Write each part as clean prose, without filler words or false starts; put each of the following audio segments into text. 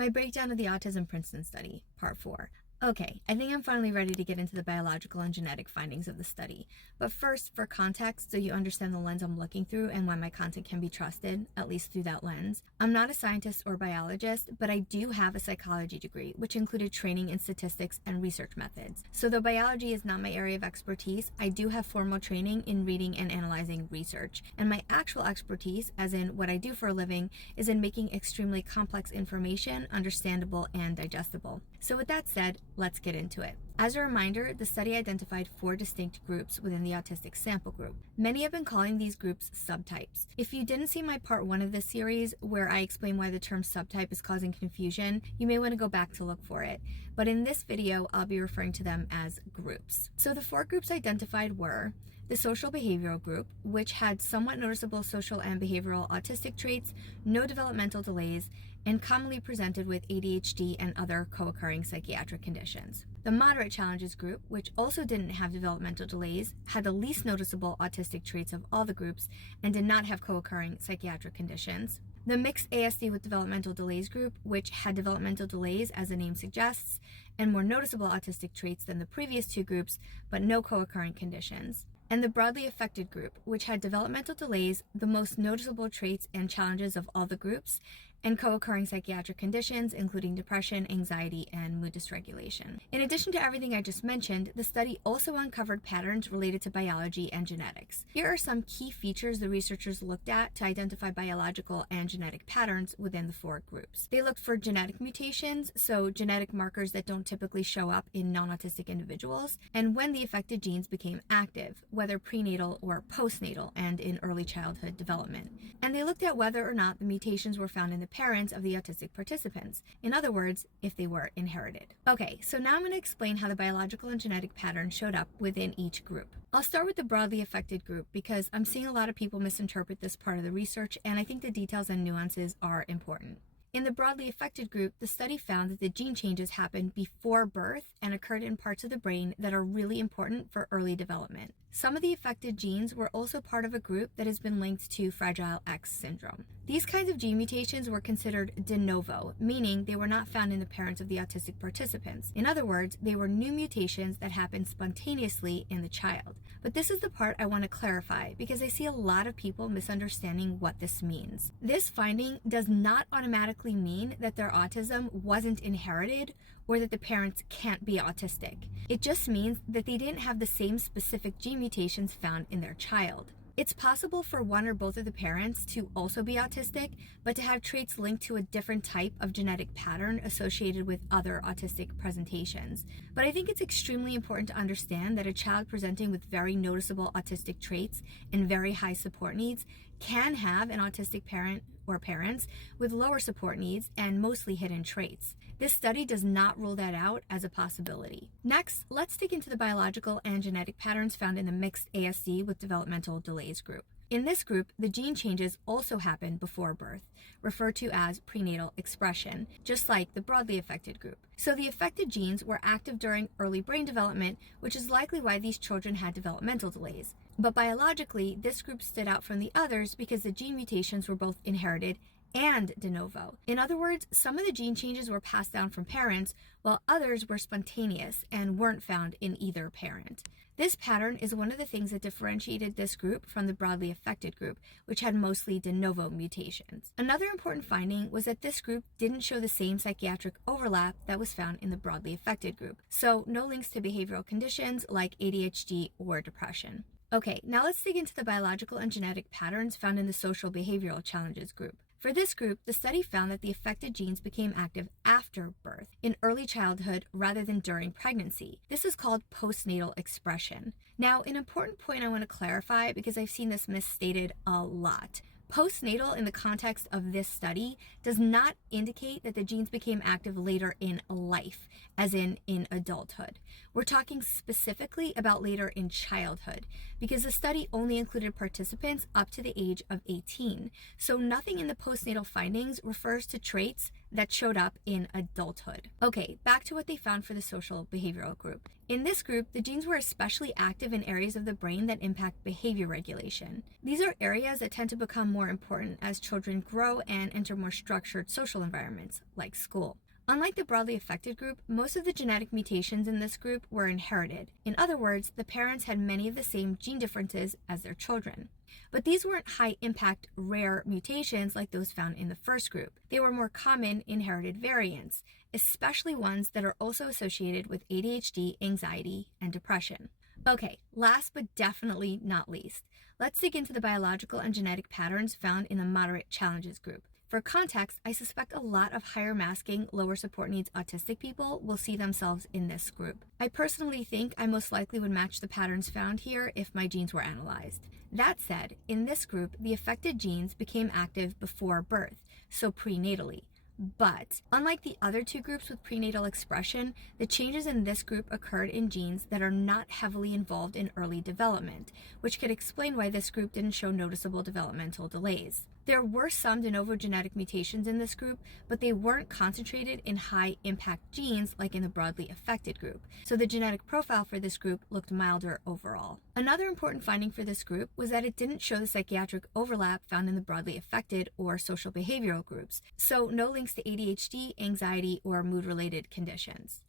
My breakdown of the Autism Princeton Study, Part 4. Okay, I think I'm finally ready to get into the biological and genetic findings of the study. But first, for context, so you understand the lens I'm looking through and why my content can be trusted, at least through that lens. I'm not a scientist or biologist, but I do have a psychology degree, which included training in statistics and research methods. So though biology is not my area of expertise, I do have formal training in reading and analyzing research. And my actual expertise, as in what I do for a living, is in making extremely complex information understandable and digestible. So with that said, let's get into it. As a reminder, the study identified 4 distinct groups within the autistic sample group. Many have been calling these groups subtypes. If you didn't see my part 1 of this series, where I explain why the term subtype is causing confusion, you may want to go back to look for it. But in this video, I'll be referring to them as groups. So the 4 groups identified were the social behavioral group, which had somewhat noticeable social and behavioral autistic traits, no developmental delays, and commonly presented with ADHD and other co-occurring psychiatric conditions. The moderate challenges group, which also didn't have developmental delays, had the least noticeable autistic traits of all the groups, and did not have co-occurring psychiatric conditions. The mixed ASD with developmental delays group, which had developmental delays, as the name suggests, and more noticeable autistic traits than the previous 2 groups, but no co-occurring conditions. And the broadly affected group, which had developmental delays, the most noticeable traits and challenges of all the groups, and co-occurring psychiatric conditions, including depression, anxiety, and mood dysregulation. In addition to everything I just mentioned, the study also uncovered patterns related to biology and genetics. Here are some key features the researchers looked at to identify biological and genetic patterns within the 4 groups. They looked for genetic mutations, so genetic markers that don't typically show up in non-autistic individuals, and when the affected genes became active, whether prenatal or postnatal and in early childhood development. And they looked at whether or not the mutations were found in the parents of the autistic participants. In other words, if they were inherited. Okay, so now I'm going to explain how the biological and genetic patterns showed up within each group. I'll start with the broadly affected group because I'm seeing a lot of people misinterpret this part of the research, and I think the details and nuances are important. In the broadly affected group, the study found that the gene changes happened before birth and occurred in parts of the brain that are really important for early development. Some of the affected genes were also part of a group that has been linked to Fragile X syndrome. These kinds of gene mutations were considered de novo, meaning they were not found in the parents of the autistic participants. In other words, they were new mutations that happened spontaneously in the child. But this is the part I want to clarify because I see a lot of people misunderstanding what this means. This finding does not automatically mean that their autism wasn't inherited or that the parents can't be autistic. It just means that they didn't have the same specific gene mutations found in their child. It's possible for one or both of the parents to also be autistic, but to have traits linked to a different type of genetic pattern associated with other autistic presentations. But I think it's extremely important to understand that a child presenting with very noticeable autistic traits and very high support needs can have an autistic parent or parents with lower support needs and mostly hidden traits. This study does not rule that out as a possibility. Next, let's dig into the biological and genetic patterns found in the mixed ASD with developmental delays group. In this group, the gene changes also happen before birth, referred to as prenatal expression, just like the broadly affected group. So the affected genes were active during early brain development, which is likely why these children had developmental delays. But biologically, this group stood out from the others because the gene mutations were both inherited and de novo. In other words, some of the gene changes were passed down from parents, while others were spontaneous and weren't found in either parent. This pattern is one of the things that differentiated this group from the broadly affected group, which had mostly de novo mutations. Another important finding was that this group didn't show the same psychiatric overlap that was found in the broadly affected group, so no links to behavioral conditions like ADHD or depression. Okay, now let's dig into the biological and genetic patterns found in the social behavioral challenges group. For this group, the study found that the affected genes became active after birth, in early childhood rather than during pregnancy. This is called postnatal expression. Now, an important point I want to clarify because I've seen this misstated a lot. Postnatal in the context of this study does not indicate that the genes became active later in life, as in adulthood. We're talking specifically about later in childhood, because the study only included participants up to the age of 18. So nothing in the postnatal findings refers to traits that showed up in adulthood. Okay, back to what they found for the social behavioral group. In this group, the genes were especially active in areas of the brain that impact behavior regulation. These are areas that tend to become more important as children grow and enter more structured social environments, like school. Unlike the broadly affected group, most of the genetic mutations in this group were inherited. In other words, the parents had many of the same gene differences as their children. But these weren't high-impact, rare mutations like those found in the first group. They were more common inherited variants, especially ones that are also associated with ADHD, anxiety, and depression. Okay, last but definitely not least, let's dig into the biological and genetic patterns found in the moderate challenges group. For context, I suspect a lot of higher masking, lower support needs autistic people will see themselves in this group. I personally think I most likely would match the patterns found here if my genes were analyzed. That said, in this group, the affected genes became active before birth, so prenatally. But unlike the other two groups with prenatal expression, the changes in this group occurred in genes that are not heavily involved in early development, which could explain why this group didn't show noticeable developmental delays. There were some de novo genetic mutations in this group, but they weren't concentrated in high-impact genes like in the broadly affected group, so the genetic profile for this group looked milder overall. Another important finding for this group was that it didn't show the psychiatric overlap found in the broadly affected or social behavioral groups, so no links to ADHD, anxiety, or mood-related conditions.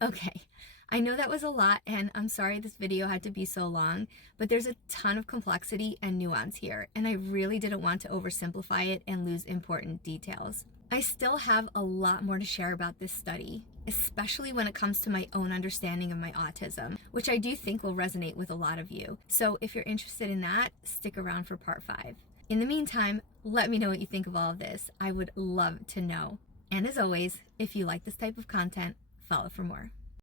Okay. I know that was a lot, and I'm sorry this video had to be so long, but there's a ton of complexity and nuance here, and I really didn't want to oversimplify it and lose important details. I still have a lot more to share about this study, especially when it comes to my own understanding of my autism, which I do think will resonate with a lot of you. So if you're interested in that, stick around for part 5. In the meantime, let me know what you think of all of this. I would love to know. And as always, if you like this type of content, follow for more.